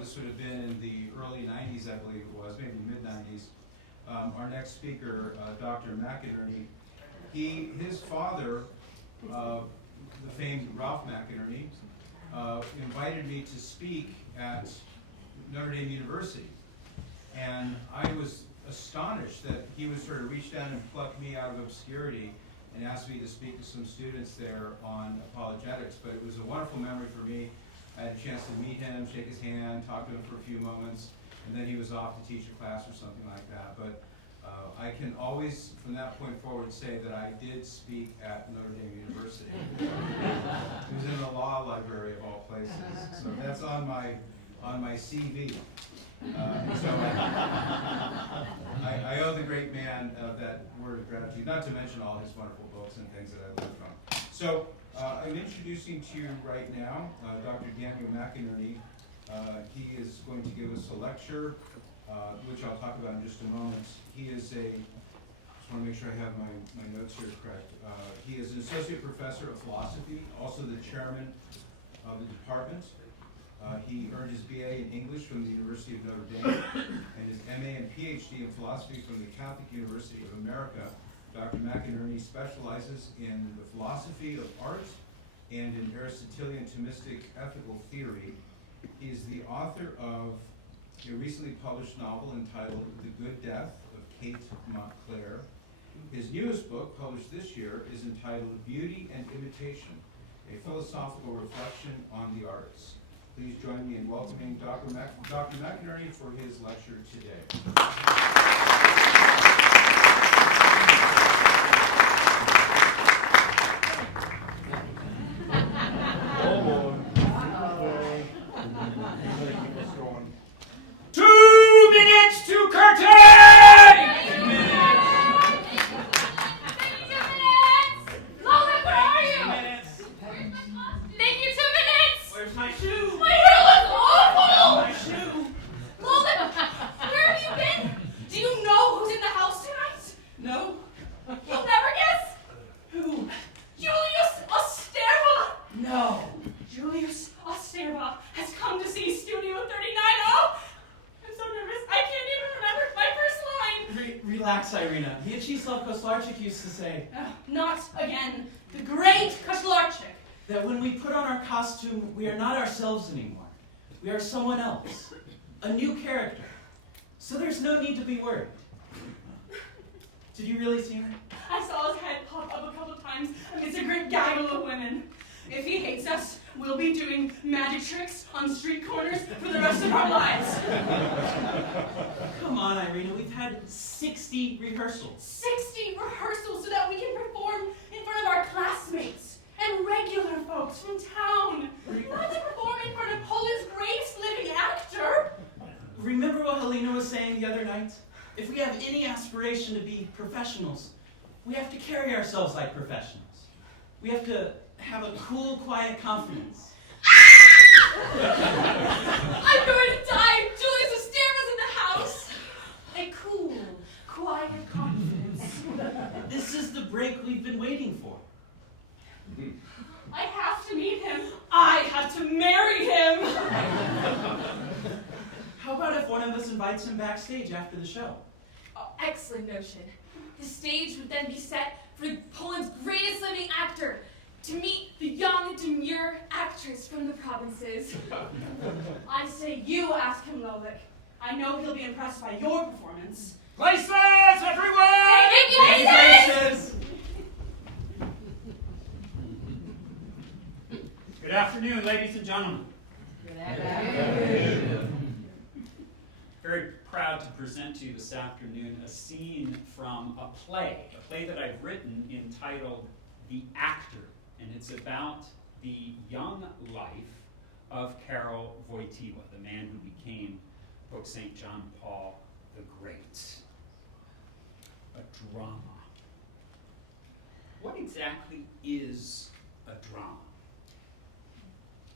this would have been in the early 90s, I believe it was, maybe mid-90s. Our next speaker, Dr. McInerny, his father, the famed Ralph McInerny, invited me to speak at Notre Dame University. And I was astonished that he would sort of reach down and pluck me out of obscurity and ask me to speak to some students there on apologetics. But it was a wonderful memory for me. I had a chance to meet him, shake his hand, talk to him for a few moments, and then he was off to teach a class or something like that. But I can always, from that point forward, say that I did speak at Notre Dame University. It was in the law library of all places. So that's on my CV. So I owe the great man that word of gratitude, not to mention all his wonderful books and things that I learned from. So I'm introducing to you right now Dr. Daniel McInerny. He is going to give us a lecture, which I'll talk about in just a moment. He is just want to make sure I have my notes here correct. He is an associate professor of philosophy, also the chairman of the department. He earned his BA in English from the University of Notre Dame and his MA and PhD in philosophy from the Catholic University of America. Dr. McInerny specializes in the philosophy of art and in Aristotelian Thomistic ethical theory. He is the author of a recently published novel entitled The Good Death of Kate Montclair. His newest book, published this year, is entitled Beauty and Imitation, a philosophical reflection on the arts. Please join me in welcoming Dr. McInerny for his lecture today. Relax, Irina. Vyacheslav Koslarchik used to say, not again. The great Koslarchik. That when we put on our costume, we are not ourselves anymore. We are someone else. A new character. So there's no need to be worried. Did you really see her? I saw his head pop up a couple times amidst a great gaggle of women. If he hates us, we'll be doing magic tricks on street corners for the rest of our lives. Come on, Irina. We've had 60 rehearsals. 60 rehearsals so that we can perform in front of our classmates and regular folks from town. Not to perform in front of Poland's greatest living actor. Remember what Helena was saying the other night? If we have any aspiration to be professionals, we have to carry ourselves like professionals. We have to have a cool, quiet confidence. I'm going to die! Julius Esterva's in the house! A cool, quiet confidence. This is the break we've been waiting for. I have to meet him. I have to marry him! How about if one of us invites him backstage after the show? Oh, excellent notion. The stage would then be set for Poland's greatest living actor to meet the young, demure actress from the provinces. I say you ask him, Lovick. I know he'll be impressed by your performance. Places, everyone! Places! Good afternoon, ladies and gentlemen. Good afternoon. Very proud to present to you this afternoon a scene from a play that I've written entitled The Actor, and it's about the young life of Karol Wojtyla, the man who became Pope St. John Paul the Great. A drama. What exactly is a drama?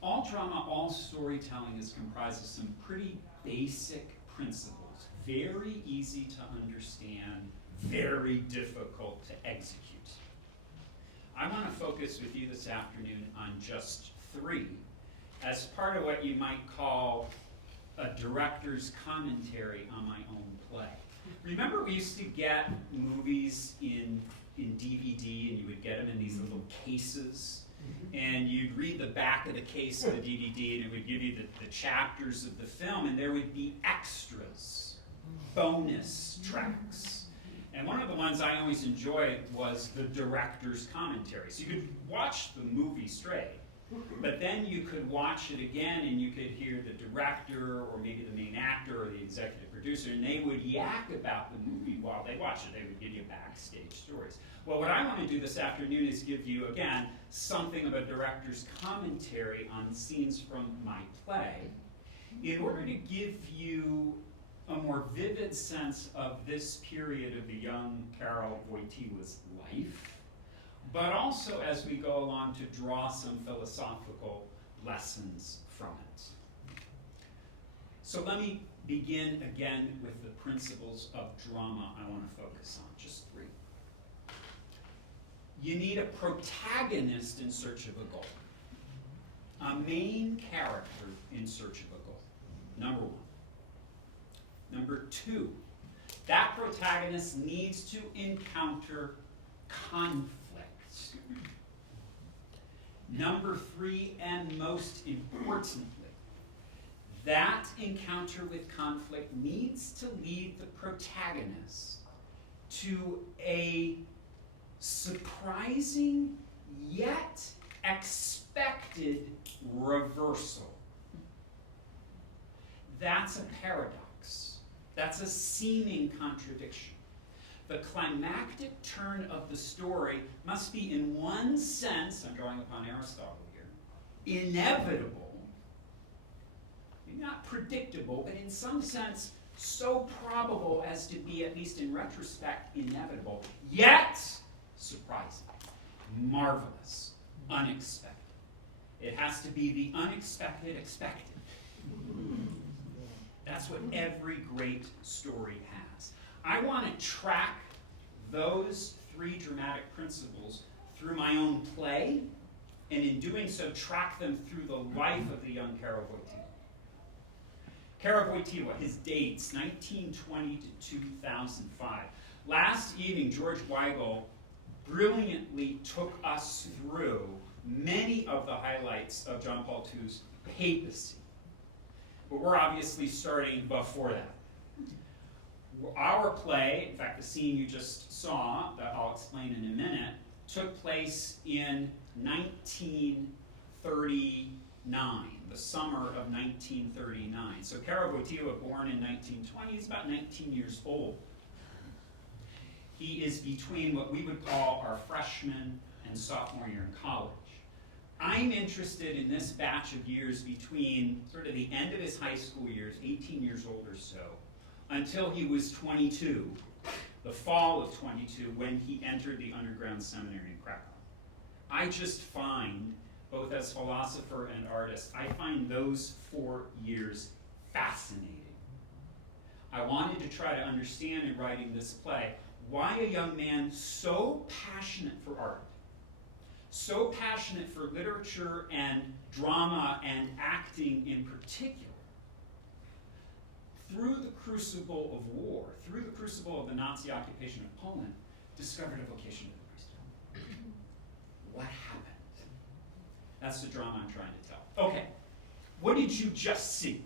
All drama, all storytelling is comprised of some pretty basic principles, very easy to understand, very difficult to execute. I want to focus with you this afternoon on just three as part of what you might call a director's commentary on my own play. Remember we used to get movies in DVD, and you would get them in these little cases, and you'd read the back of the case of the DVD, and it would give you the chapters of the film, and there would be extras, bonus tracks. And one of the ones I always enjoyed was the director's commentary. So you could watch the movie straight, but then you could watch it again, and you could hear the director, or maybe the main actor, or the executive producer, and they would yak about the movie while they watched it. They would give you backstage stories. Well, what I want to do this afternoon is give you, again, something of a director's commentary on scenes from my play, in order to give you a more vivid sense of this period of the young Karol Wojtyla's life, but also as we go along to draw some philosophical lessons from it. So let me begin again with the principles of drama I want to focus on, just 3. You need a protagonist in search of a goal, a main character in search of a goal, number 1. Number 2, that protagonist needs to encounter conflict. Number 3, and most importantly, that encounter with conflict needs to lead the protagonist to a surprising yet expected reversal. That's a paradox. That's a seeming contradiction. The climactic turn of the story must be, in one sense, I'm drawing upon Aristotle here, inevitable, maybe not predictable, but in some sense so probable as to be, at least in retrospect, inevitable, yet surprising, marvelous, unexpected. It has to be the unexpected expected. That's what every great story has. I want to track those 3 dramatic principles through my own play, and in doing so, track them through the life of the young Karol Wojtyla. Karol Wojtyla, his dates, 1920 to 2005. Last evening, George Weigel brilliantly took us through many of the highlights of John Paul II's papacy. But we're obviously starting before that. Our play, in fact, the scene you just saw, that I'll explain in a minute, took place in 1939, the summer of 1939. So Karol Wojtyla, born in 1920, is about 19 years old. He is between what we would call our freshman and sophomore year in college. I'm interested in this batch of years between sort of the end of his high school years, 18 years old or so, until he was 22, the fall of 22, when he entered the underground seminary in Krakow. I just find, both as philosopher and artist, I find those 4 years fascinating. I wanted to try to understand in writing this play why a young man so passionate for art, so passionate for literature and drama and acting in particular, through the crucible of war, through the crucible of the Nazi occupation of Poland, discovered a vocation to the priesthood. What happened? That's the drama I'm trying to tell. Okay, what did you just see?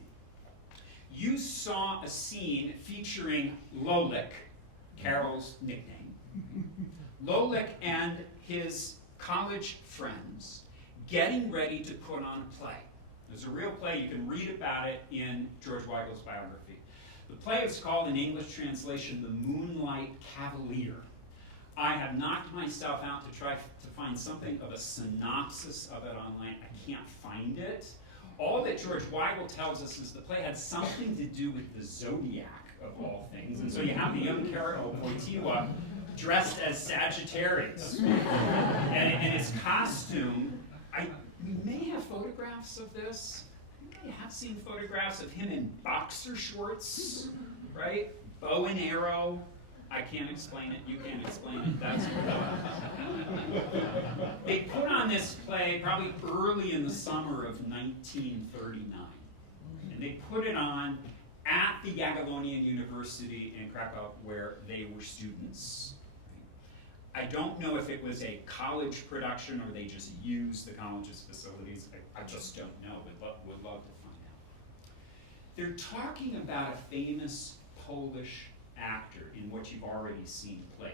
You saw a scene featuring Lolik, Karol's nickname. Lolik and his college friends getting ready to put on a play. There's a real play. You can read about it in George Weigel's biography. The play is called, in English translation, The Moonlight Cavalier. I have knocked myself out to try to find something of a synopsis of it online. I can't find it. All that George Weigel tells us is the play had something to do with the zodiac, of all things. And so you have the young Karol Wojtyla dressed as Sagittarius. And his costume, we may have photographs of this. You may have seen photographs of him in boxer shorts, right? Bow and arrow. I can't explain it. You can't explain it. That's what they put on this play probably early in the summer of 1939. And they put it on at the Jagiellonian University in Krakow, where they were students. I don't know if it was a college production or they just used the college's facilities. I just don't know. Would love to find out. They're talking about a famous Polish actor in what you've already seen played,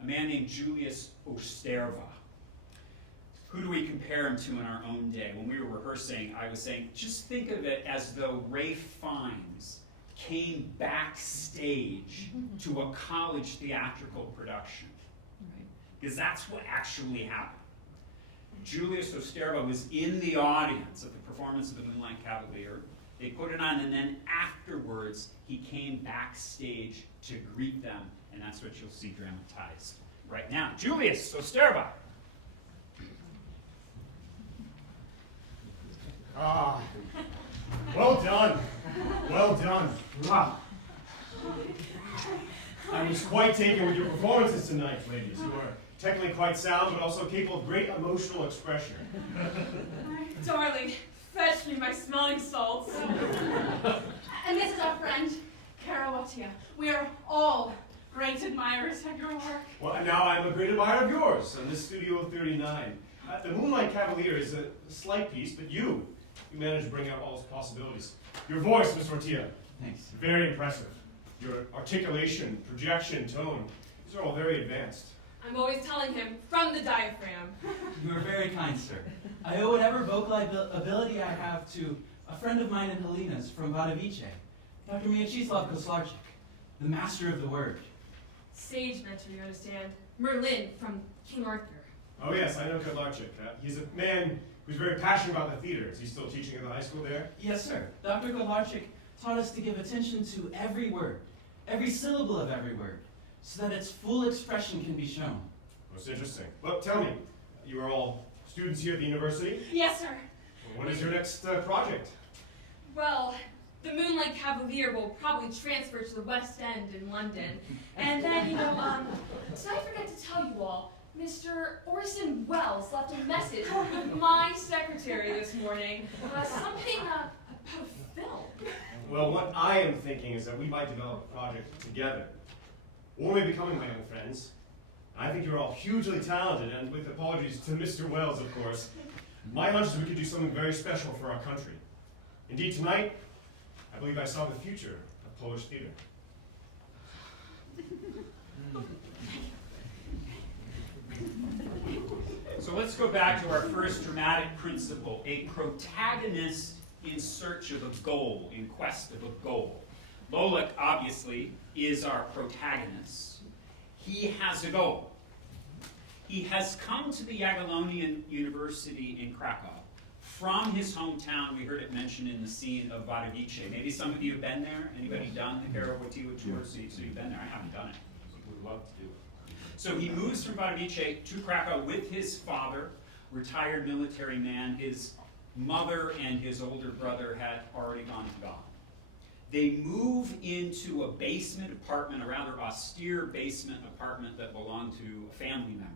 a man named Julius Osterwa. Who do we compare him to in our own day? When we were rehearsing, I was saying, just think of it as though Ralph Fiennes came backstage to a college theatrical production. Because that's what actually happened. Julius Osterwa was in the audience at the performance of the Moonlight Cavalier. They put it on, and then afterwards, he came backstage to greet them, and that's what you'll see dramatized right now. Julius Osterwa. Ah, well done. Well done. Ah. I was quite taken with your performances tonight, ladies. You are technically quite sound, but also capable of great emotional expression. Darling, fetch me my smelling salts. And this is our friend, Karol Wojtyla. We are all great admirers of your work. Well, and now I'm a great admirer of yours on this Studio 39. The Moonlight Cavalier is a slight piece, but you managed to bring out all its possibilities. Your voice, Mr. Wojtyla, Thanks. very impressive. Your articulation, projection, tone, these are all very advanced. I'm always telling him, from the diaphragm. You are very kind, sir. I owe whatever vocal ability I have to a friend of mine in Helena's from Wadowice, Dr. Mieczysław Koslarczyk, the master of the word. Sage mentor, you understand. Merlin from King Arthur. Oh yes, I know Kotlarczyk. He's a man who's very passionate about the theater. Is he still teaching at the high school there? Yes, sir. Dr. Koslarczyk taught us to give attention to every word, every syllable of every word, so that its full expression can be shown. Most interesting. Well, tell me, you are all students here at the university? Yes, sir. Well, what is your next project? Well, the Moonlight Cavalier will probably transfer to the West End in London. And then, did I forget to tell you all, Mr. Orson Welles left a message with my secretary this morning. Something about a film. Well, what I am thinking is that we might develop a project together. Or maybe becoming my young friends. I think you're all hugely talented, and with apologies to Mr. Wells, of course, my hunch is we could do something very special for our country. Indeed, tonight, I believe I saw the future of Polish theater. So let's go back to our first dramatic principle, a protagonist in search of a goal, in quest of a goal. Lolek, obviously, is our protagonist. He has a goal. He has come to the Jagiellonian University in Krakow from his hometown. We heard it mentioned in the scene of Wadowice. Maybe some of you have been there. Anybody done the Karol Wojtyla tour? So you've been there. I haven't done it. Would love to do it. So he moves from Wadowice to Krakow with his father, retired military man. His mother and his older brother had already gone to God. They move into a basement apartment, a rather austere basement apartment that belonged to a family member.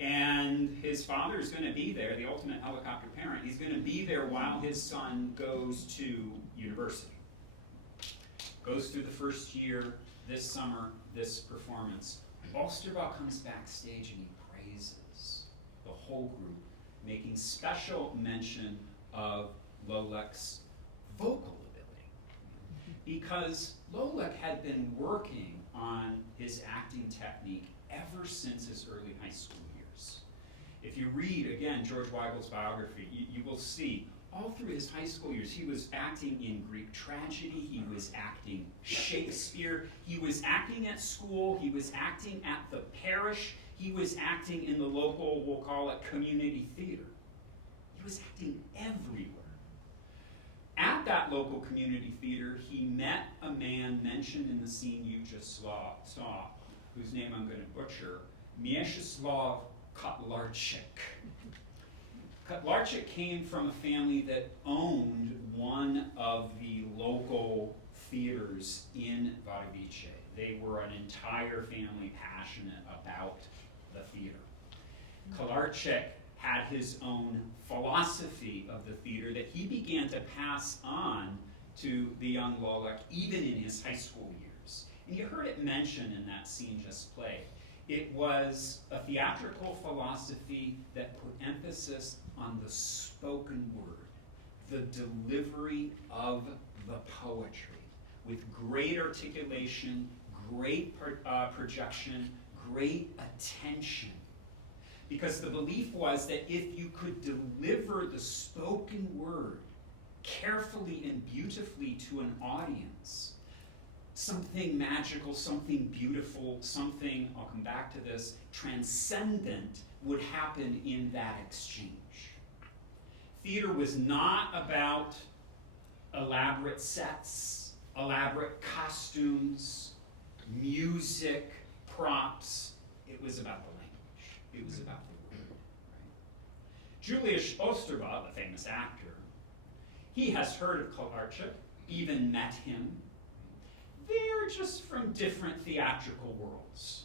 And his father is going to be there, the ultimate helicopter parent. He's going to be there while his son goes to university. Goes through the first year, this summer, this performance. Osterwa comes backstage and he praises the whole group, making special mention of Lolek's vocal ability. Because Lolek had been working on his acting technique ever since his early high school years. If you read, again, George Weigel's biography, you will see all through his high school years, he was acting in Greek tragedy, he was acting Shakespeare, he was acting at school, he was acting at the parish, he was acting in the local, we'll call it community theater. He was acting everywhere. At that local community theater, he met a man mentioned in the scene you just saw, whose name I'm going to butcher, Mieczysław Kotlarczyk. Kotlarczyk came from a family that owned one of the local theaters in Wadowice. They were an entire family passionate about the theater. Kotlarczyk had his own philosophy of the theater that he began to pass on to the young Lolek even in his high school years. And you heard it mentioned in that scene just played. It was a theatrical philosophy that put emphasis on the spoken word, the delivery of the poetry, with great articulation, great projection, great attention. Because the belief was that if you could deliver the spoken word carefully and beautifully to an audience, something magical, something beautiful, something, I'll come back to this, transcendent would happen in that exchange. Theater was not about elaborate sets, elaborate costumes, music, props. It was about the language. It was about the word. Right? Julius Osterwald, the famous actor, he has heard of Kolarczyk, even met him. They're just from different theatrical worlds.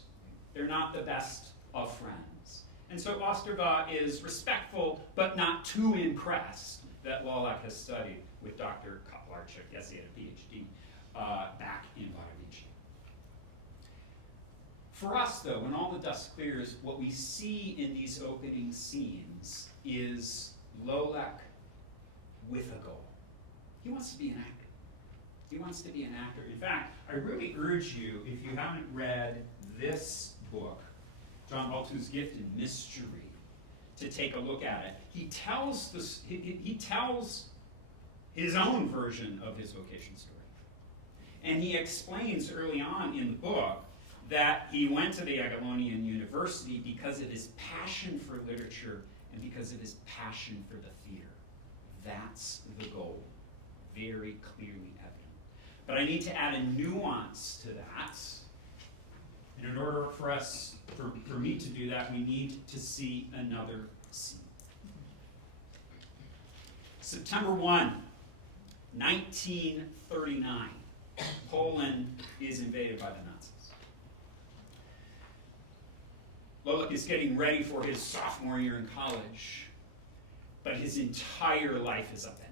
They're not the best of friends. And so Osterwald is respectful, but not too impressed that Lolek has studied with Dr. Kolarczyk. Yes, he had a PhD back in Wadowice. For us, though, when all the dust clears, what we see in these opening scenes is Lolek with a goal. He wants to be an actor. He wants to be an actor. In fact, I really urge you, if you haven't read this book, John Baltu's Gift and Mystery, to take a look at it. He tells his own version of his vocation story. And he explains early on in the book that he went to the Jagiellonian University because of his passion for literature and because of his passion for the theater. That's the goal, very clearly evident. But I need to add a nuance to that. And in order for me to do that, we need to see another scene. September 1, 1939, Poland is invaded by the Nazis. Lolek is getting ready for his sophomore year in college, but his entire life is upended.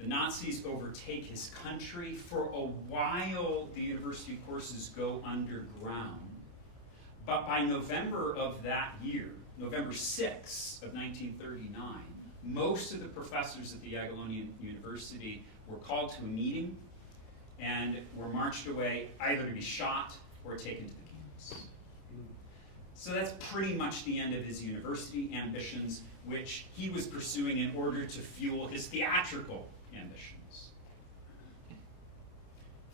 The Nazis overtake his country. For a while, the university courses go underground. But by November of that year, November 6 of 1939, most of the professors at the Jagiellonian University were called to a meeting and were marched away either to be shot or taken to the camps. So that's pretty much the end of his university ambitions, which he was pursuing in order to fuel his theatrical ambitions.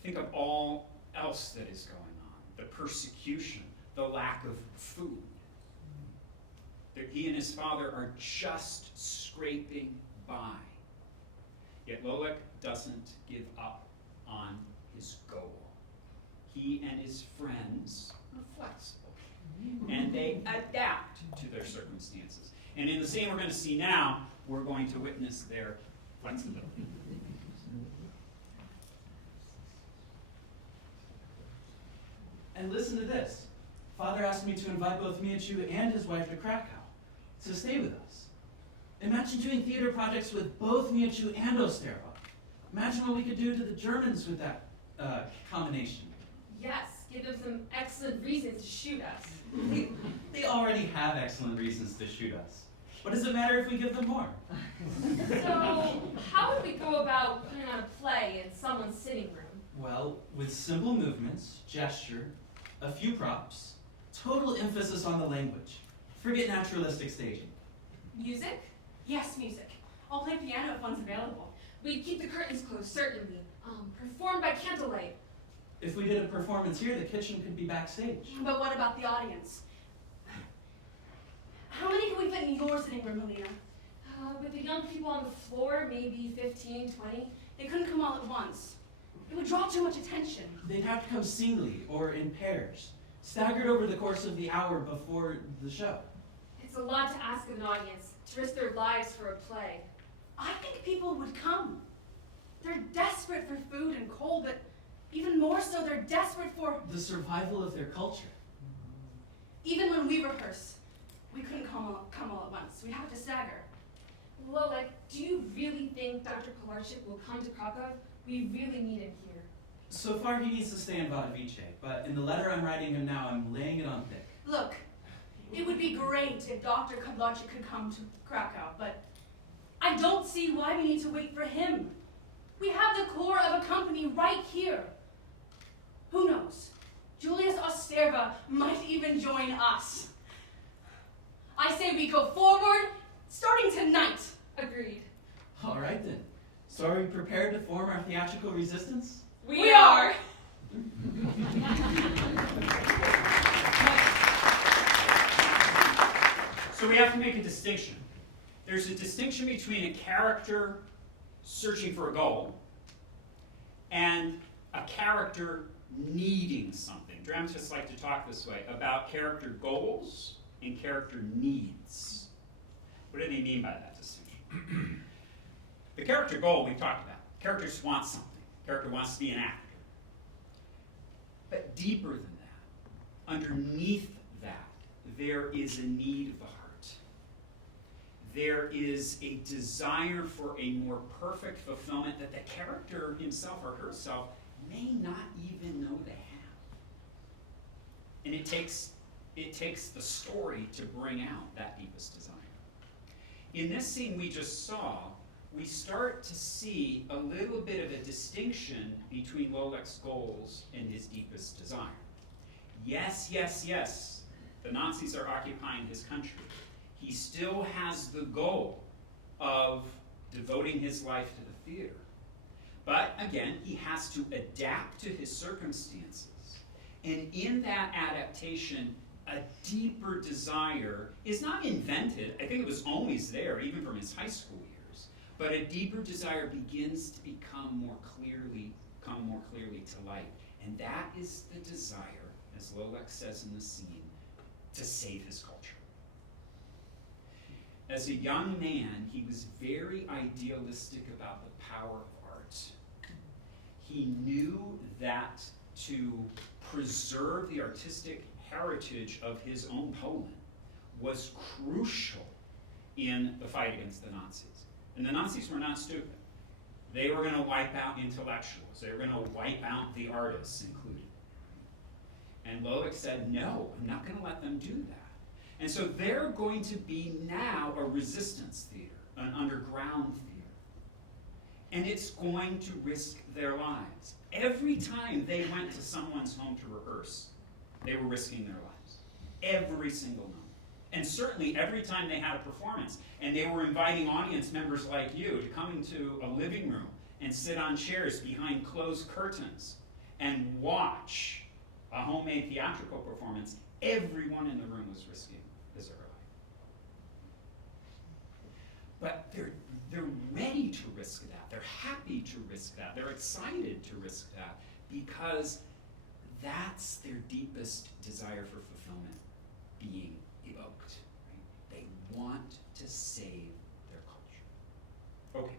Think of all else that is going on. The persecution, the lack of food. That he and his father are just scraping by. Yet Lolek doesn't give up on his goal. He and his friends are flexible, and they adapt to their circumstances. And in the scene we're going to see now, we're going to witness their flexibility. And listen to this. Father asked me to invite both Mieczysław and his wife to Krakow to stay with us. Imagine doing theater projects with both Mieczysław and Osterwald. Imagine what we could do to the Germans with that combination. Yes, give them some excellent reasons to shoot us. They already have excellent reasons to shoot us. What does it matter if we give them more? So, how would we go about putting on a play in someone's sitting room? Well, with simple movements, gesture, a few props, total emphasis on the language. Forget naturalistic staging. Music? Yes, music. I'll play piano if one's available. We'd keep the curtains closed, certainly. Performed by candlelight. If we did a performance here, the kitchen could be backstage. But what about the audience? How many can we fit in your sitting room, Helena? With the young people on the floor, maybe 15, 20. They couldn't come all at once. It would draw too much attention. They'd have to come singly or in pairs, staggered over the course of the hour before the show. It's a lot to ask of an audience, to risk their lives for a play. I think people would come. They're desperate for food and coal, but even more so, they're desperate for... The survival of their culture. Even when we rehearse, We couldn't come all at once. We have to stagger. Lola, do you really think Dr. Kolarczyk will come to Krakow? We really need him here. So far, he needs to stay in Wadowice, but in the letter I'm writing him now, I'm laying it on thick. Look, it would be great if Dr. Kolarczyk could come to Krakow, but I don't see why we need to wait for him. We have the core of a company right here. Who knows? Julius Osterva might even join us. I say we go forward, starting tonight. Agreed. All right then. So are we prepared to form our theatrical resistance? We are. So we have to make a distinction. There's a distinction between a character searching for a goal and a character needing something. Dramatists like to talk this way about character goals and character needs. What do they mean by that distinction? The character goal we've talked about. Characters want something. Character wants to be an actor. But deeper than that, underneath that, there is a need of the heart. There is a desire for a more perfect fulfillment that the character himself or herself may not even know they have. And it takes the story to bring out that deepest desire. In this scene we just saw, we start to see a little bit of a distinction between Lolek's goals and his deepest desire. Yes, yes, yes, the Nazis are occupying his country. He still has the goal of devoting his life to the theater. But again, he has to adapt to his circumstances. And in that adaptation, a deeper desire is not invented. I think it was always there, even from his high school years. But a deeper desire begins to come more clearly to light. And that is the desire, as Lolek says in the scene, to save his culture. As a young man, he was very idealistic about the power of art. He knew that to preserve the artistic heritage of his own Poland was crucial in the fight against the Nazis. And the Nazis were not stupid. They were going to wipe out intellectuals. They were going to wipe out the artists included. And Lolek said, no, I'm not going to let them do that. And so they're going to be now a resistance theater, an underground theater. And it's going to risk their lives. Every time they went to someone's home to rehearse, they were risking their lives. Every single moment. And certainly every time they had a performance, and they were inviting audience members like you to come into a living room and sit on chairs behind closed curtains and watch a homemade theatrical performance, everyone in the room was risking his or her life. But they're ready to risk that. They're happy to risk that. They're excited to risk that because that's their deepest desire for fulfillment being evoked. Right? They want to save their culture. Okay.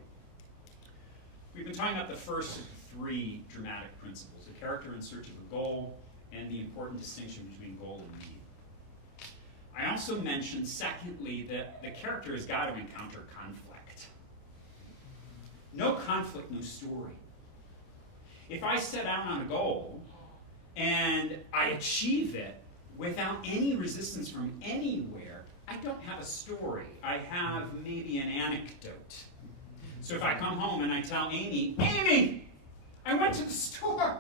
We've been talking about the first of the three dramatic principles, a character in search of a goal and the important distinction between goal and need. I also mentioned, secondly, that the character has got to encounter conflict. No conflict, no story. If I set out on a goal and I achieve it without any resistance from anywhere, I don't have a story. I have maybe an anecdote. So if I come home and I tell Amy, Amy, I went to the store.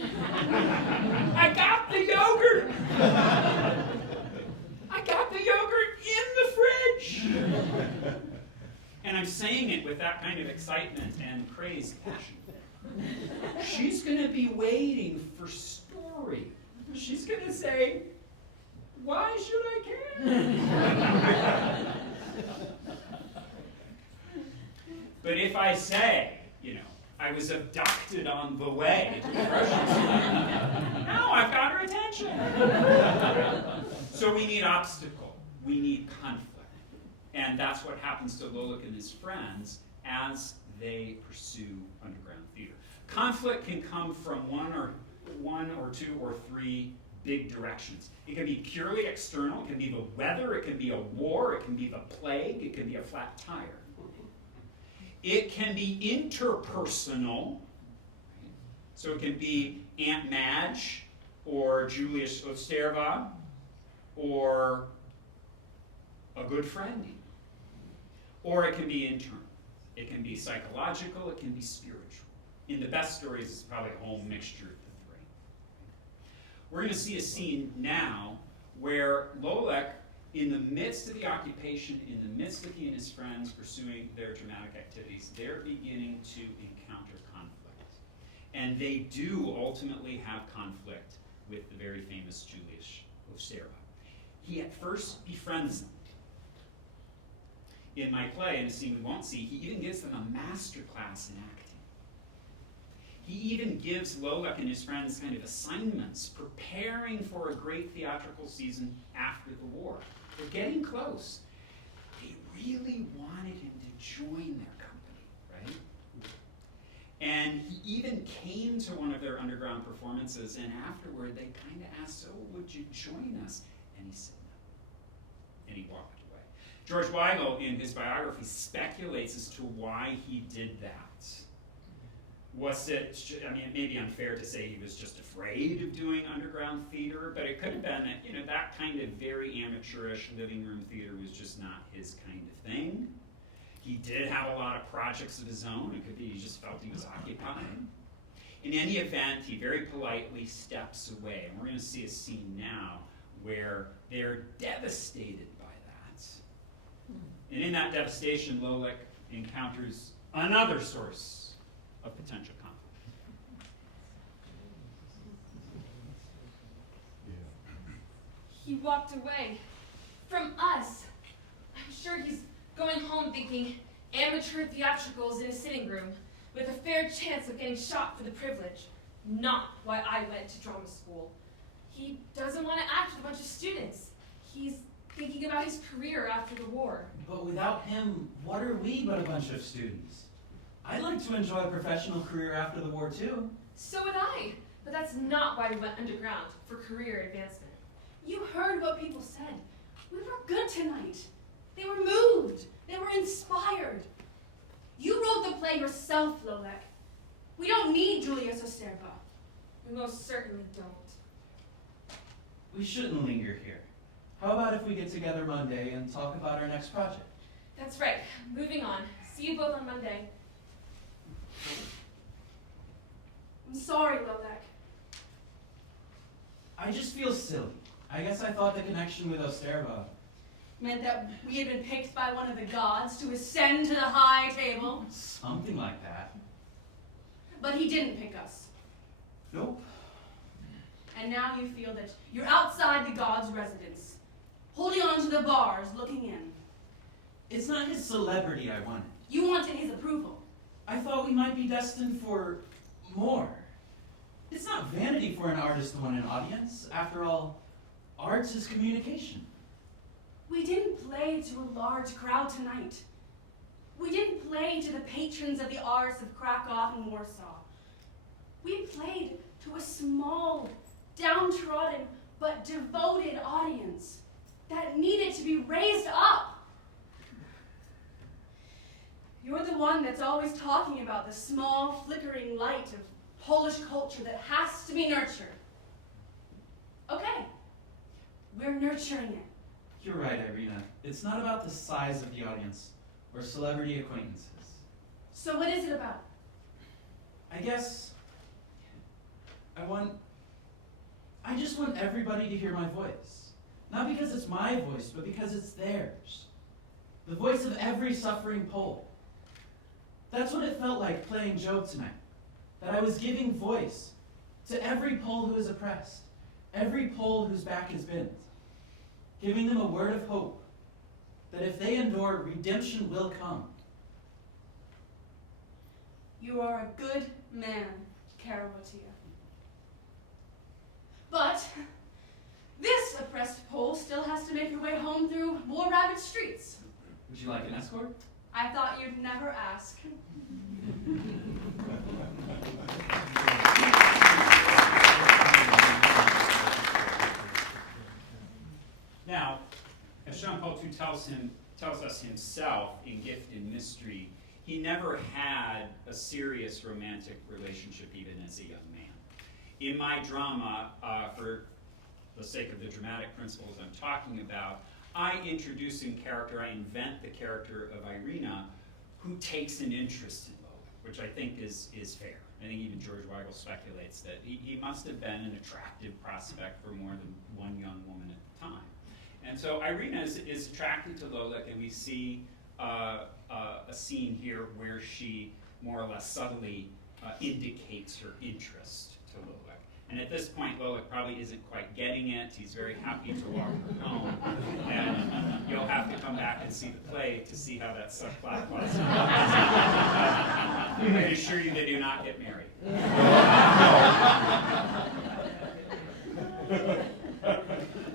I got the yogurt. I got the yogurt in the fridge. And I'm saying it with that kind of excitement and crazy passion. She's going to be waiting for story. She's going to say, why should I care? But if I say, I was abducted on the way to the grocery store, now I've got her attention. So we need obstacle. We need conflict. And that's what happens to Lolek and his friends as they pursue underground theater. Conflict can come from one or two or three big directions. It can be purely external, it can be the weather, it can be a war, it can be the plague, it can be a flat tire. It can be interpersonal, so it can be Aunt Madge, or Julius Osterva, or a good friend. Or it can be internal. It can be psychological, it can be spiritual. In the best stories, it's probably a whole mixture of the three. We're going to see a scene now where Lolek, in the midst of the occupation, in the midst of he and his friends pursuing their dramatic activities, they're beginning to encounter conflict. And they do ultimately have conflict with the very famous Julius Osterva. He at first befriends them. In my play, in a scene we won't see, he even gives them a master class in acting. He even gives Lolek and his friends kind of assignments, preparing for a great theatrical season after the war. They're getting close. They really wanted him to join their company, right? And he even came to one of their underground performances, and afterward they kind of asked, so would you join us? And he said no. And he walked away. George Weigel, in his biography, speculates as to why he did that. Was it, I mean, it may be unfair to say he was just afraid of doing underground theater, but it could have been that, you know, that kind of very amateurish living room theater was just not his kind of thing. He did have a lot of projects of his own. It could be he just felt he was occupied. In any event, he very politely steps away. And we're going to see a scene now where they're devastated by that. And in that devastation, Lolek encounters another source of potential conflict. He walked away from us. I'm sure he's going home thinking amateur theatricals in a sitting room with a fair chance of getting shot for the privilege. Not why I went to drama school. He doesn't want to act with a bunch of students. He's thinking about his career after the war. But without him, what are we but a bunch of students? I'd like to enjoy a professional career after the war too. So would I. But that's not why we went underground, for career advancement. You heard what people said. We were good tonight. They were moved. They were inspired. You wrote the play yourself, Lolek. We don't need Julius Osterva. We most certainly don't. We shouldn't linger here. How about if we get together Monday and talk about our next project? That's right. Moving on. See you both on Monday. I'm sorry, Lolek. I just feel silly. I guess I thought the connection with Osterva Meant that we had been picked by one of the gods to ascend to the high table. something like that. But he didn't pick us. Nope. And now you feel that you're outside the god's residence, holding on to the bars, looking in. It's not his celebrity I wanted. You wanted his approval. I thought we might be destined for more. It's not vanity for an artist to want an audience. After all, arts is communication. We didn't play to a large crowd tonight. We didn't play to the patrons of the arts of Krakow and Warsaw. We played to a small, downtrodden, but devoted audience that needed to be raised up. You're the one that's always talking about the small, flickering light of Polish culture that has to be nurtured. Okay, we're nurturing it. You're right, Irina. It's not about the size of the audience or celebrity acquaintances. So what is it about? I guess I just want everybody to hear my voice. Not because it's my voice, but because it's theirs. The voice of every suffering Pole. That's what it felt like playing Job tonight. That I was giving voice to every Pole who is oppressed, every Pole whose back is bent, giving them a word of hope that if they endure, redemption will come. You are a good man, Karol Wojtyla. But this oppressed Pole still has to make her way home through war-ravaged streets. Would you like an escort? I thought you'd never ask. tells us himself in Gift and Mystery, he never had a serious romantic relationship even as a young man. In my drama, for the sake of the dramatic principles I'm talking about, I introduce in character, I invent the character of Irina, who takes an interest in Lola, which I think is fair. I think even George Weigel speculates that he must have been an attractive prospect for more than one young woman at the time. And so Irina is attracted to Lolek, and we see a scene here where she more or less subtly indicates her interest to Lolek. And at this point, Lolek probably isn't quite getting it. He's very happy to walk her home. And you'll have to come back and see the play to see how that subplot plays out. I assure you they do not get married.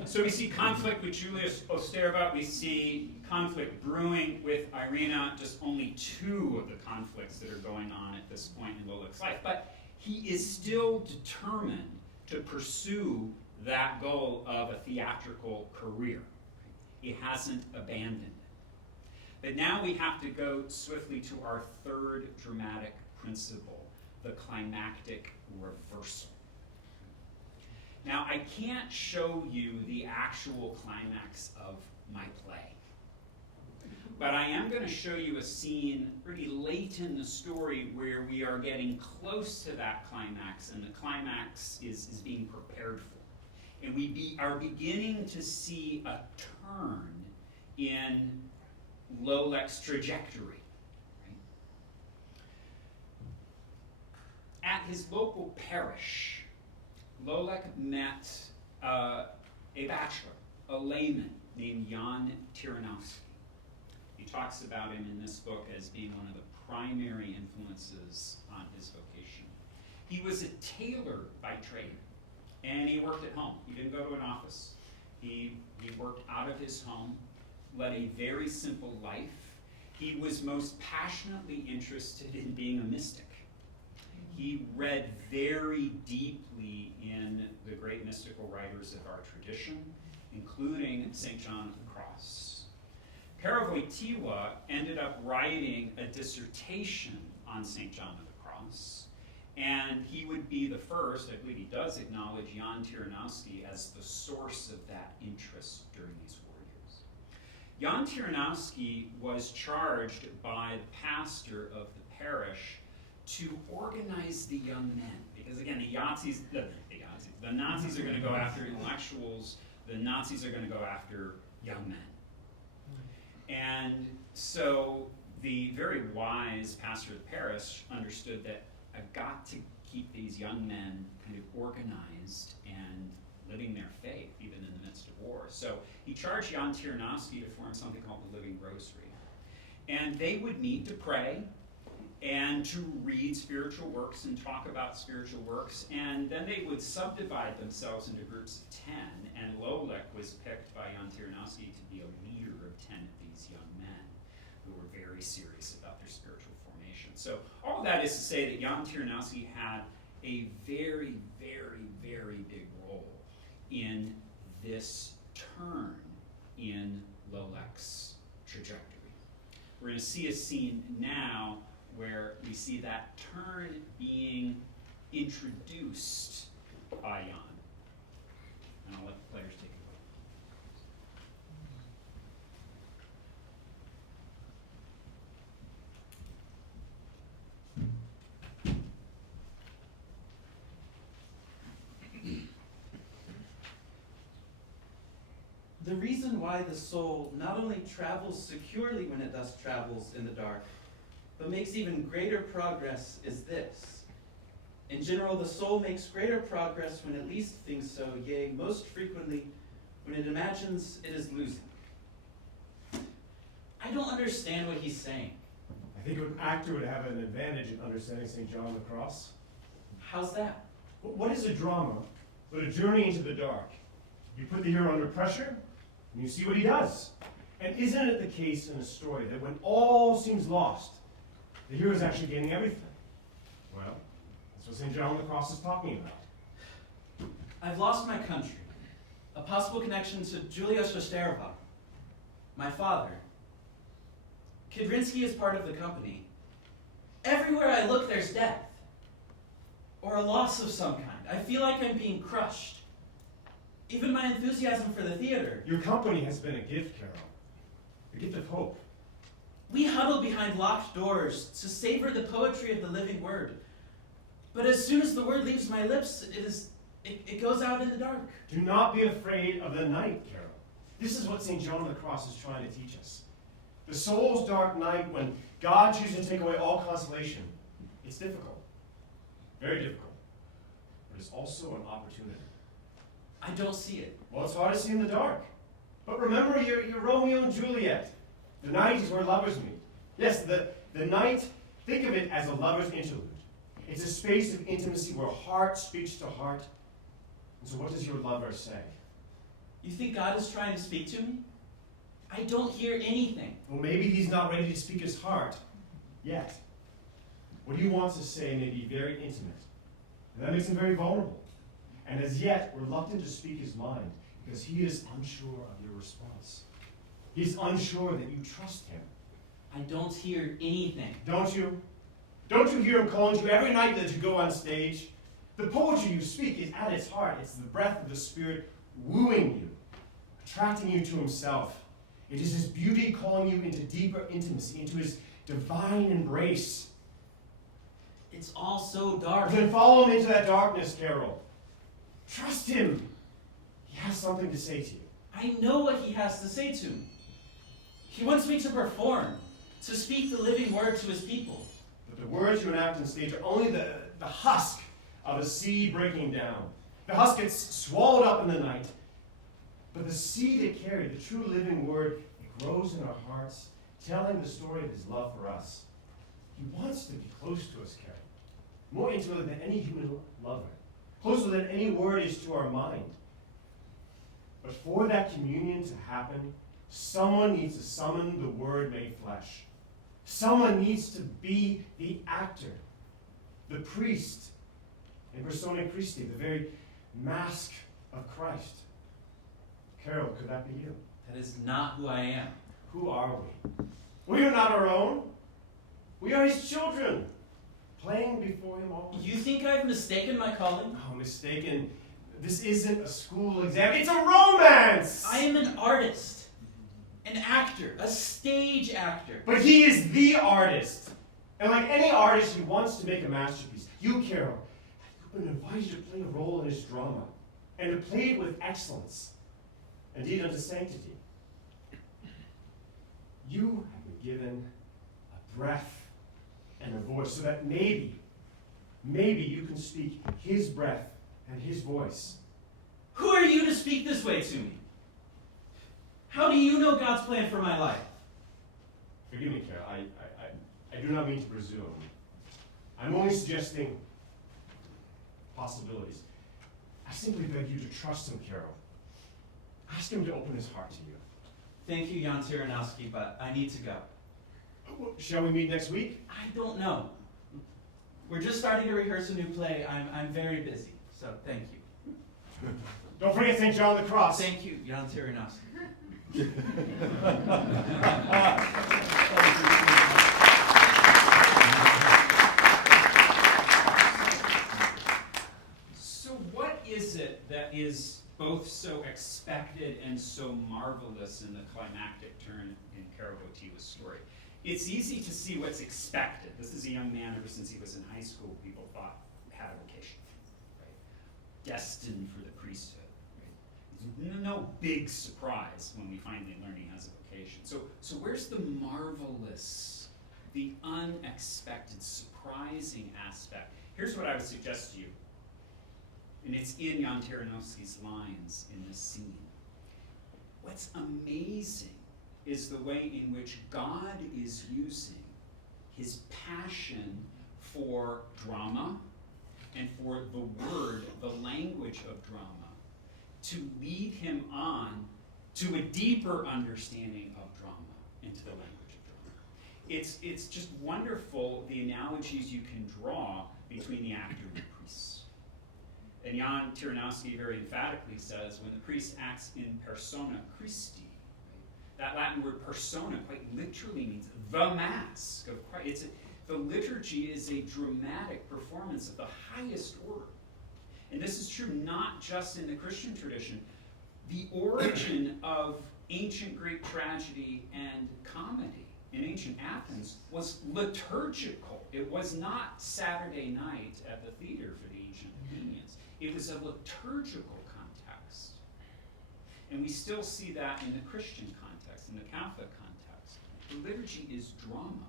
So we see conflict with Julius Osterva. We see conflict brewing with Irina, just only two of the conflicts that are going on at this point in Lolek's life. But he is still determined to pursue that goal of a theatrical career. He hasn't abandoned it. But now we have to go swiftly to our third dramatic principle, the climactic reversal. Now, I can't show you the actual climax of my play, but I am going to show you a scene pretty late in the story where we are getting close to that climax, and the climax is being prepared for. And we are beginning to see a turn in Lolek's trajectory. Right? At his local parish, Lolek met a bachelor, a layman named Jan Tyranowski. He talks about him in this book as being one of the primary influences on his vocation. He was a tailor by trade, and he worked at home. He didn't go to an office. He worked out of his home, led a very simple life. He was most passionately interested in being a mystic. He read very deeply in the great mystical writers of our tradition, including St. John of the Cross. Karol Wojtyla ended up writing a dissertation on St. John of the Cross, and he would be the first, I believe he does acknowledge Jan Tyranowski as the source of that interest during these 4 years. Jan Tyranowski was charged by the pastor of the parish to organize the young men, because again, the Nazis are going to go after intellectuals, the Nazis are going to go after young men. And so the very wise pastor of the parish understood that I've got to keep these young men kind of organized and living their faith, even in the midst of war. So he charged Jan Tyranowski to form something called the Living Rosary. And they would meet to pray, and to read spiritual works and talk about spiritual works, and then they would subdivide themselves into groups of 10, and Lolek was picked by Jan Tyranowski to be a leader of 10 of these young men who were very serious about their spiritual formation. So all of that is to say that Jan Tyranowski had a very, very, very big role in this turn in Lolek's trajectory. We're going to see a scene now where we see that turn being introduced by Jan. And I'll let the players take it away. The reason why the soul not only travels securely when it thus travels in the dark, but makes even greater progress is this. In general, the soul makes greater progress when it least thinks so, yea, most frequently when it imagines it is losing. I don't understand what he's saying. I think an actor would have an advantage in understanding St. John of the Cross. How's that? What is a drama but a journey into the dark? You put the hero under pressure, and you see what he does. And isn't it the case in a story that when all seems lost, the hero is actually gaining everything? Well, that's what St. John of the Cross is talking about. I've lost my country, a possible connection to Julius Osterva. my father. Kidrinsky is part of the company. Everywhere I look, there's death. Or a loss of some kind. I feel like I'm being crushed. Even my enthusiasm for the theater. Your company has been a gift, Karol. A gift of hope. We huddle behind locked doors to savor the poetry of the living word. But as soon as the word leaves my lips, it goes out in the dark. Do not be afraid of the night, Karol. This is what St. John of the Cross is trying to teach us. The soul's dark night, when God chooses to take away all consolation, it's difficult. Very difficult. But it's also an opportunity. I don't see it. Well, it's hard to see in the dark. But remember your Romeo and Juliet. The night is where lovers meet. Yes, the night, think of it as a lover's interlude. It's a space of intimacy where heart speaks to heart. And so what does your lover say? You think God is trying to speak to me? I don't hear anything. Well, maybe he's not ready to speak his heart yet. What he wants to say may be very intimate. And that makes him very vulnerable. And as yet, reluctant to speak his mind because he is unsure of your response. He's unsure that you trust him. I don't hear anything. Don't you? Don't you hear him calling to you every night that you go on stage? The poetry you speak is at its heart. It's the breath of the Spirit wooing you, attracting you to himself. It is his beauty calling you into deeper intimacy, into his divine embrace. It's all so dark. Then follow him into that darkness, Karol. Trust him. He has something to say to you. I know what he has to say to me. He wants me to perform, to speak the living word to his people. But the words you enact on stage are only the husk of a seed breaking down. The husk gets swallowed up in the night. But the seed it carried, the true living word, it grows in our hearts, telling the story of his love for us. He wants to be close to us, Karol. More intimately than any human lover. Closer than any word is to our mind. But for that communion to happen, someone needs to summon the Word made flesh. Someone needs to be the actor, the priest, in persona Christi, the very mask of Christ. Karol, could that be you? That is not who I am. Who are we? We are not our own. We are his children, playing before him always. You think I've mistaken my calling? Oh, mistaken. This isn't a school exam. It's a romance! I am an artist, an actor, a stage actor. But he is the artist. And like any artist, he wants to make a masterpiece. You, Karol, you've been invited to play a role in his drama. And to play it with excellence. Indeed, unto sanctity. You have been given a breath and a voice so that maybe you can speak his breath and his voice. Who are you to speak this way to me? How do you know God's plan for my life? Forgive me, Karol. I do not mean to presume. I'm only suggesting possibilities. I simply beg you to trust him, Karol. Ask him to open his heart to you. Thank you, Jan Tyranowski, but I need to go. Shall we meet next week? I don't know. We're just starting to rehearse a new play. I'm very busy, so thank you. Don't forget St. John of the Cross. Thank you, Jan Tyranowski. So what is it that is both so expected and so marvelous in the climactic turn in Karol Wojtyla's story? It's easy to see what's expected. This is a young man, ever since he was in high school, people thought had a vocation, right? Destined for the priesthood. Right? It's no big surprise when we finally learn he has a vocation. So where's the marvelous, the unexpected, surprising aspect? Here's what I would suggest to you, and it's in Jan Tyranowski's lines in this scene. What's amazing is the way in which God is using his passion for drama and for the word, the language of drama, to lead him on to a deeper understanding of drama and to the language of drama. It's just wonderful, the analogies you can draw between the actor and the priest. And Jan Tyranowski very emphatically says, when the priest acts in persona Christi, That Latin word persona quite literally means the mask of Christ. The liturgy is a dramatic performance of the highest order. And this is true not just in the Christian tradition. The origin of ancient Greek tragedy and comedy in ancient Athens was liturgical. It was not Saturday night at the theater for the ancient Athenians. It was a liturgical context. And we still see that in the Christian context, in the Catholic context. The liturgy is drama.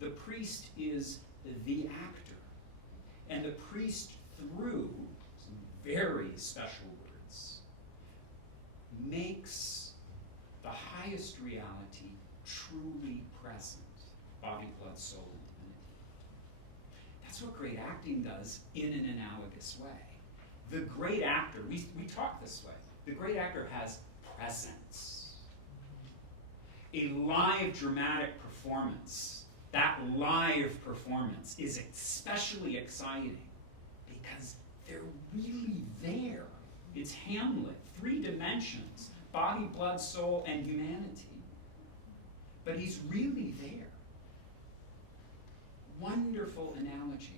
The priest is the actor. And the priest, through some very special words, makes the highest reality truly present, body, blood, soul, and divinity. That's what great acting does in an analogous way. The great actor, we talk this way, the great actor has presence. A live dramatic performance, that live performance is especially exciting because they're really there. It's Hamlet, 3 dimensions, body, blood, soul, and humanity. But he's really there. Wonderful analogies.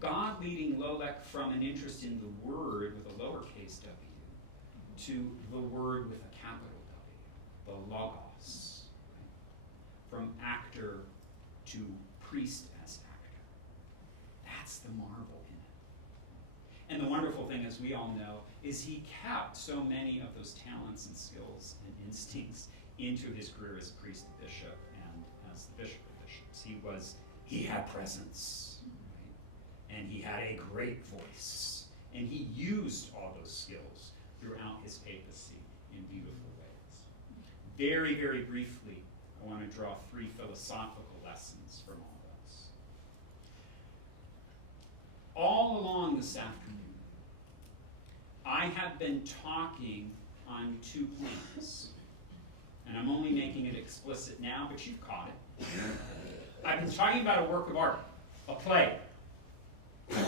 God leading Lolek from an interest in the Word with a lowercase w to the Word with a capital W, the Logos. Right? From actor to priest as actor. That's the marvel in it. And the wonderful thing, as we all know, is he kept so many of those talents and skills and instincts into his career as priest, bishop, and as the bishop of bishops. He had presence, right? And he had a great voice. And he used all those skills throughout his papacy in beautiful ways. Very, very briefly, I want to draw 3 philosophical lessons from all this. All along this afternoon, I have been talking on 2 planes. And I'm only making it explicit now, but you've caught it. I've been talking about a work of art, a play,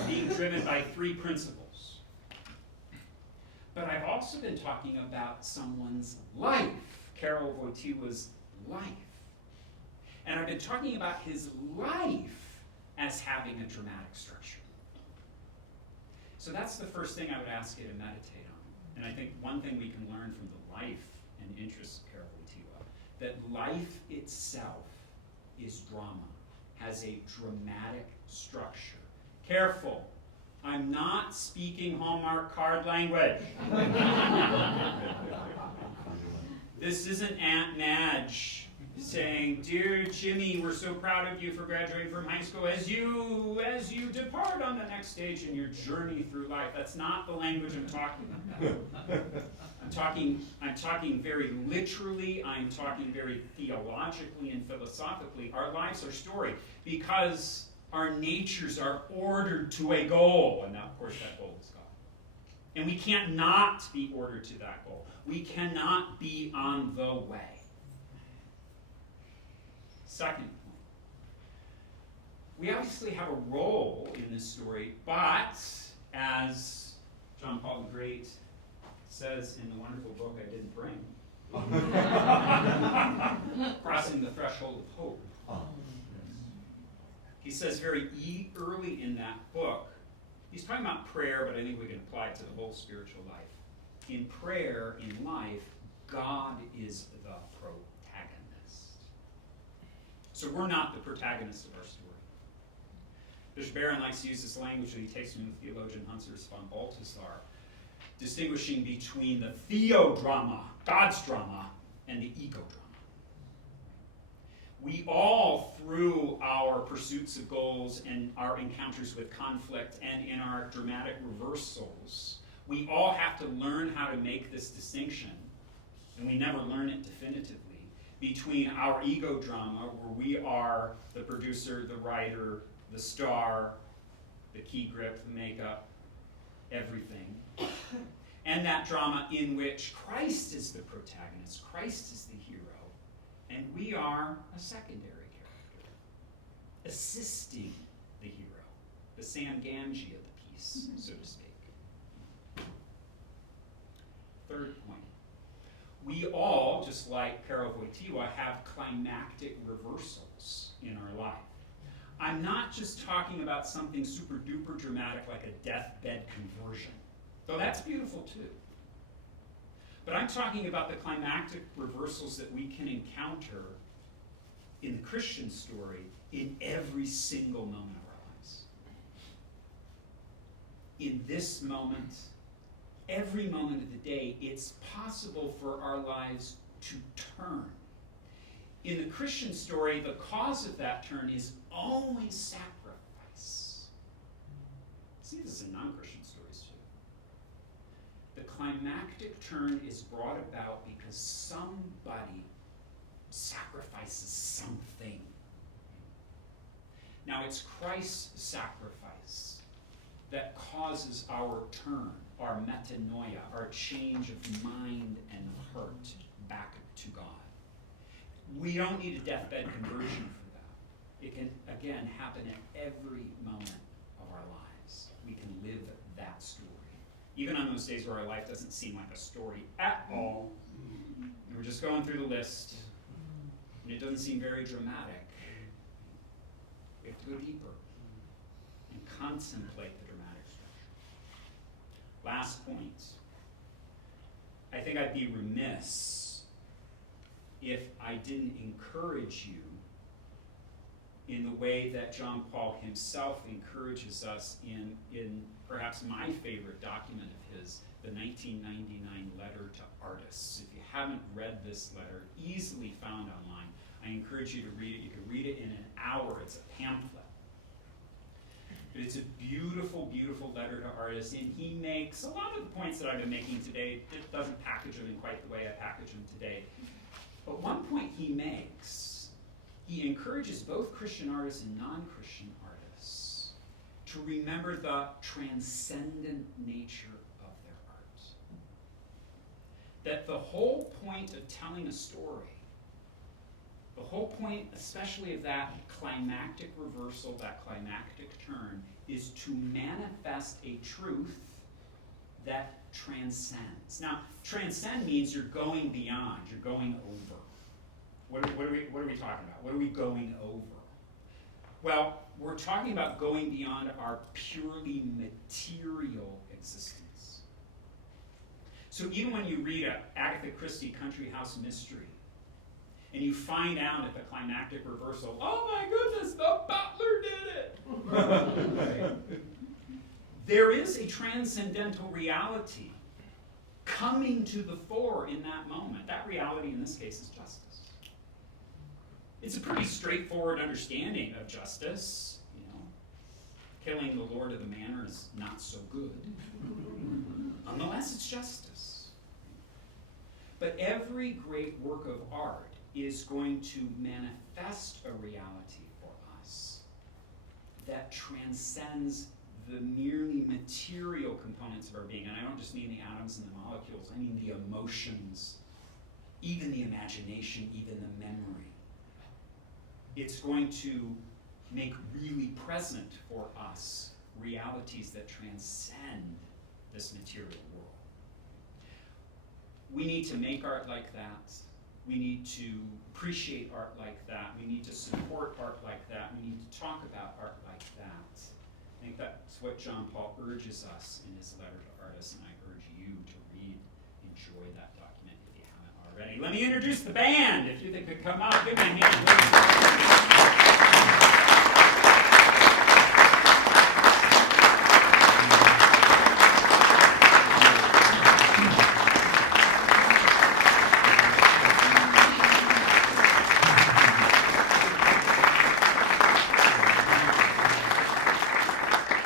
being driven by 3 principles. But I've also been talking about someone's life, Karol Wojtyla's life. And I've been talking about his life as having a dramatic structure. So that's the first thing I would ask you to meditate on. And I think one thing we can learn from the life and interests of Karol Wojtyla, that life itself is drama, has a dramatic structure. Careful, I'm not speaking Hallmark card language. This isn't Aunt Madge saying, "Dear Jimmy, we're so proud of you for graduating from high school. As you depart on the next stage in your journey through life." That's not the language I'm talking about. I'm talking very literally. I'm talking very theologically and philosophically. Our lives are story because our natures are ordered to a goal, and of course that goal is God. And we can't not be ordered to that goal. We cannot be on the way. Second point. We obviously have a role in this story, but as John Paul the Great says in the wonderful book I didn't bring, Crossing the Threshold of Hope. He says very early in that book, he's talking about prayer, but I think we can apply it to the whole spiritual life. In prayer, in life, God is the protagonist. So we're not the protagonists of our story. Bishop Barron likes to use this language that he takes from the theologian Hans von Balthasar, distinguishing between the theodrama, God's drama, and the ego drama. We all, through our pursuits of goals and our encounters with conflict and in our dramatic reversals, we all have to learn how to make this distinction, and we never learn it definitively, between our ego drama, where we are the producer, the writer, the star, the key grip, the makeup, everything, and that drama in which Christ is the protagonist, Christ is the hero, and we are a secondary character, assisting the hero, the Sam Gamgee of the piece, so to speak. Third point. We all, just like Karol Wojtyla, have climactic reversals in our life. I'm not just talking about something super duper dramatic like a deathbed conversion, though that's beautiful too. But I'm talking about the climactic reversals that we can encounter in the Christian story in every single moment of our lives. In this moment, every moment of the day, it's possible for our lives to turn. In the Christian story, the cause of that turn is always sacrifice. See this in non-Christian stories too. The climactic turn is brought about because somebody sacrifices something. Now it's Christ's sacrifice that causes our turn, our metanoia, our change of mind and heart back to God. We don't need a deathbed conversion for that. It can, again, happen at every moment of our lives. We can live that story. Even on those days where our life doesn't seem like a story at all, and we're just going through the list, and it doesn't seem very dramatic. We have to go deeper and contemplate the dramatic structure. Last point. I think I'd be remiss if I didn't encourage you in the way that John Paul himself encourages us in perhaps my favorite document of his, the 1999 letter to artists. If you haven't read this letter, easily found online, I encourage you to read it. You can read it in an hour. It's a pamphlet. But it's a beautiful, beautiful letter to artists, and he makes a lot of the points that I've been making today. It doesn't package them in quite the way I package them today. But one point he makes, he encourages both Christian artists and non-Christian artists to remember the transcendent nature of their art. That the whole point of telling a story, the whole point especially of that climactic reversal, that climactic turn, is to manifest a truth that transcends. Now, transcend means you're going beyond, you're going over. What are we talking about? What are we going over? Well, we're talking about going beyond our purely material existence. So even when you read a Agatha Christie Country House mystery, and you find out at the climactic reversal, oh my goodness, the butler did it! There is a transcendental reality coming to the fore in that moment. That reality in this case is justice. It's a pretty straightforward understanding of justice. You know, killing the lord of the manor is not so good. Nonetheless, it's justice. But every great work of art is going to manifest a reality for us that transcends the merely material components of our being. And I don't just mean the atoms and the molecules, I mean the emotions, even the imagination, even the memory. It's going to make really present for us realities that transcend this material world. We need to make art like that. We need to appreciate art like that. We need to support art like that. We need to talk about art like that. I think that's what John Paul urges us in his letter to artists, and I urge you to read, enjoy that document if you haven't already. Let me introduce the band. If you think they could come up, give me a hand.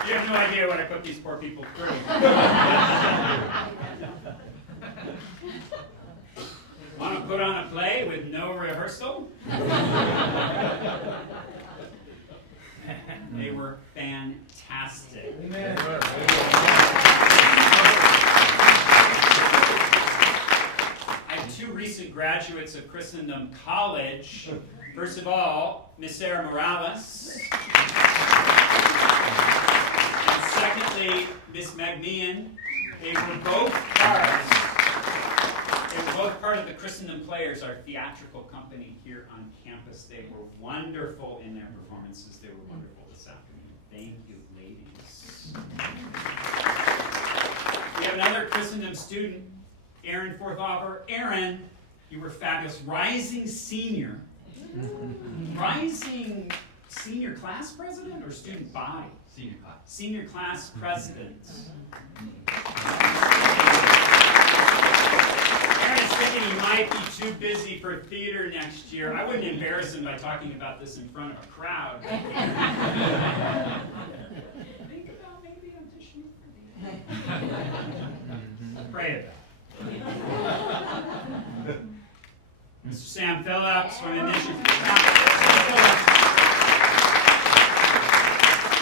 You have no idea what I put these poor people through. Want to put on a play with no rehearsal? They were fantastic. Amen. I have two recent graduates of Christendom College. First of all, Miss Sarah Morales. And secondly, Miss McInerny. They were both artists. They were both part of the Christendom Players, our theatrical company here on campus. They were wonderful in their performances. They were wonderful this afternoon. Thank you, ladies. We have another Christendom student, Aaron Forthoffer. Aaron, you were fabulous. Rising senior. Rising senior class president or student body? Senior class. Senior class president. Aaron's thinking he might be too busy for theater next year. I wouldn't embarrass him by talking about this in front of a crowd. Think about maybe auditioning for theater. Pray about it. Mr. Sam Phillips from Initiative.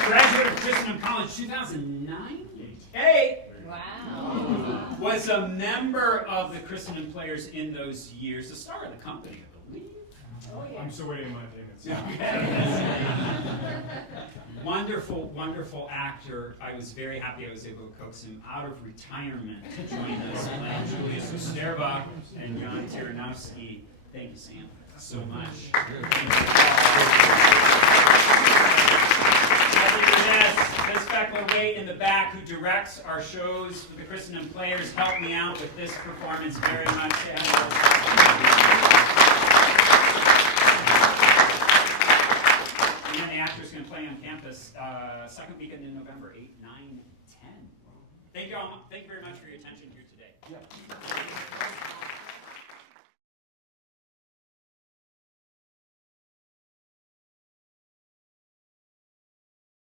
Graduate of Christendom College 2009? Hey! Wow. Was a member of the Christendom Players in those years, the star of the company, I believe. Oh, yeah. I'm still waiting on my payments. Wonderful, wonderful actor. I was very happy I was able to coax him out of retirement to join us, playing Julius Osterba and Jan Tyranowski. Thank you, Sam, so much. Liz Beckler-Waite in the back, who directs our shows for the Christendom Players, helped me out with this performance very much. And then the actors going to play on campus second weekend in November, 8, 9, 10. Thank you all. Thank you very much for your attention here today. Yeah.